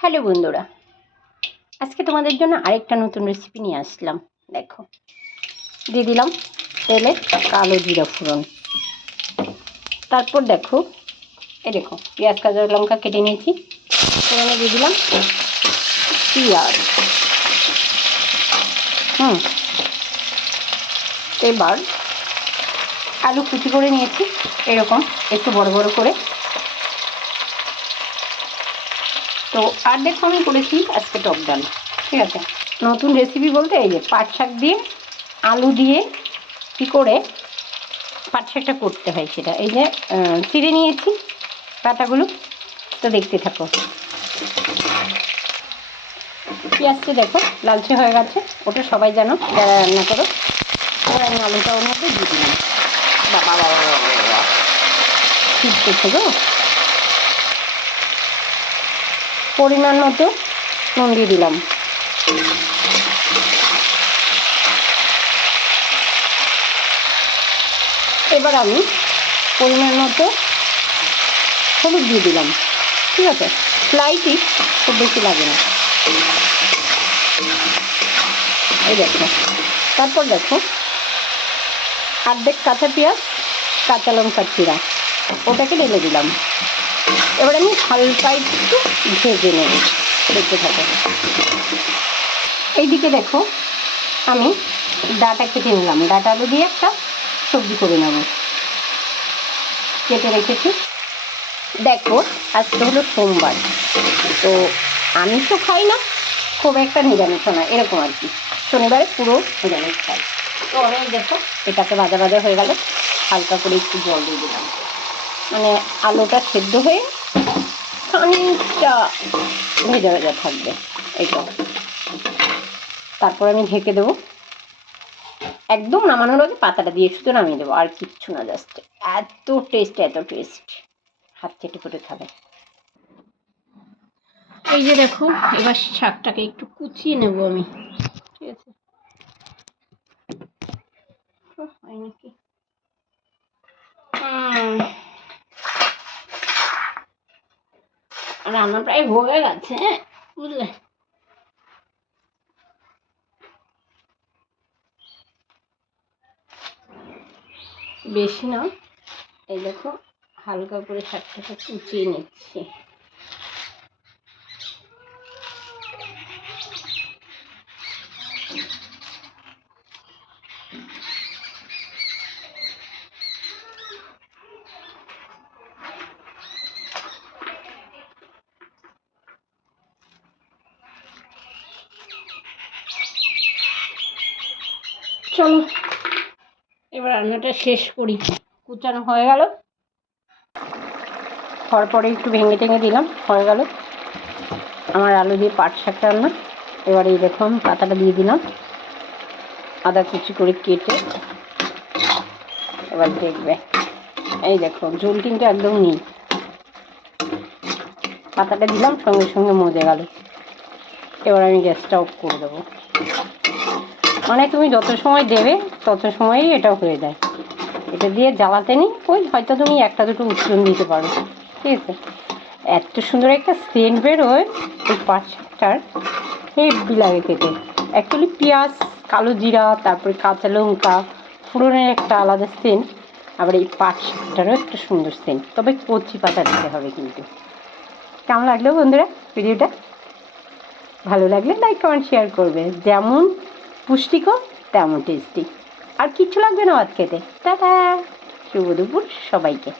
Hello বন্ধুরা, আজকে তোমাদের জন্য আরেকটা নতুন রেসিপি নিয়ে আসলাম। দেখো, দিয়ে দিলাম তেলে কালো জিরা ফোড়ন। তারপর দেখো, দেখো পেঁয়াজ কাঁচা লঙ্কা কেটে নিয়েছি, ফোড়নে দিয়ে দিলাম পেঁয়াজ। এবার আলু কুচি করে নিয়েছি, এরকম একটু বড় বড় করে। তো আর দেখো, আমি করেছি আজকে টক ডাল। ঠিক আছে, নতুন রেসিপি বলতে এই যে পাট শাক দিয়ে আলু দিয়ে কী করে পাট শাকটা করতে হয় সেটা এই যে চিড়ে নিয়েছি পাতাগুলো। তো দেখতে থাকো। পেঁয়াজটা দেখো লালচে হয়ে গেছে, ওটা সবাই জানো যারা রান্না করো। এবার আমি আলুটা ওর মধ্যে দিয়ে দিলাম। বাবা বাবা বাবা ঠিক করছে গো। পরিমাণ মতো নুন দিয়ে দিলাম। এবার আমি পরিমাণ মতো হলুদ দিয়ে দিলাম। ঠিক আছে, স্লাইটই, খুব বেশি লাগে না। এই দেখো, তারপর দেখো অর্ধেক কাঁচা পেঁয়াজ, কাঁচা লঙ্কা চিরা, ওটাকে ঢেলে দিলাম। এবার আমি হালকা একটু ভেজে নেব, দেখতে থাকো। এইদিকে দেখো, আমি ডাঁটা কেটে নিলাম। ডাঁটা আলু দিয়ে একটা সবজি করে নেব, কেটে রেখেছি। দেখো, আজকে হলো সোমবার, তো আমিষ তো খাই না, খুব একটা নিরামিষও না, এরকম আর কি। শনিবারে পুরো নিরামিষ খাই। তো আমি দেখো এটাকে ভাজা ভাজা হয়ে গেল, হালকা করে একটু জল দিয়ে দিলাম, মানে আলুটা সেদ্ধ হয়ে খানিকটা ভেজা ভেজা থাকবে এইটা। তারপর আমি ঢেকে দেবো, একদম নামানোর আগে পাতাটা দিয়ে শুধু নামিয়ে দেবো, আর কিচ্ছু না। জাস্ট এত টেস্ট, এত টেস্ট, হাত চেটে করে খাবে। এই যে দেখো, এবার শাকটাকে একটু কুচিয়ে নেব আমি। ঠিক আছে, হয় নাকি রান্না প্রায় হয়ে গেছে, বুঝলে। বেশি না, এই দেখো হালকা করে শাকটাকে কুচিয়ে নিচ্ছি। চলো এবার রান্নাটা শেষ করি। কুচানো হয়ে গেল, হওয়ার পরে একটু ভেঙে টেঙে দিলাম, হয়ে গেল আমার আলু দিয়ে পাট শাক রান্না। এবার এই দেখো আমি পাতাটা দিয়ে দিলাম, আদা কুচি করে কেটে। এবার দেখবে, এই দেখো ঝোল কিন্তু একদম নেই, পাতাটা দিলাম সঙ্গে সঙ্গে মজে গেল। এবার আমি গ্যাসটা অফ করে দেবো, মানে তুমি যত সময় দেবে তত সময়ই এটা হয়ে যায়। এটা দিয়ে জ্বালাতে নেই, ওই হয়তো তুমি একটা দুটো উচ্চন দিতে পারো। ঠিক আছে, এত সুন্দর একটা সেন্ট বেরোয় এই পাট শাকটার, হেব্বি লাগে খেতে। অ্যাকচুয়ালি পেঁয়াজ, কালো জিরা, তারপরে কাঁচা লঙ্কা, ফোড়নের একটা আলাদা সেন্ট, আবার এই পাট শাকটারও একটা সুন্দর সেন্ট। তবে কচি পাতা দিতে হবে কিন্তু। কেমন লাগলো বন্ধুরা ভিডিওটা? ভালো লাগলে লাইক কমেন্ট শেয়ার করবে। যেমন পুষ্টিকর তেমন টেস্টি, আর কিচ্ছু লাগবে না ভাত খেতে। টাটা, শুভ দুপুর সবাইকে।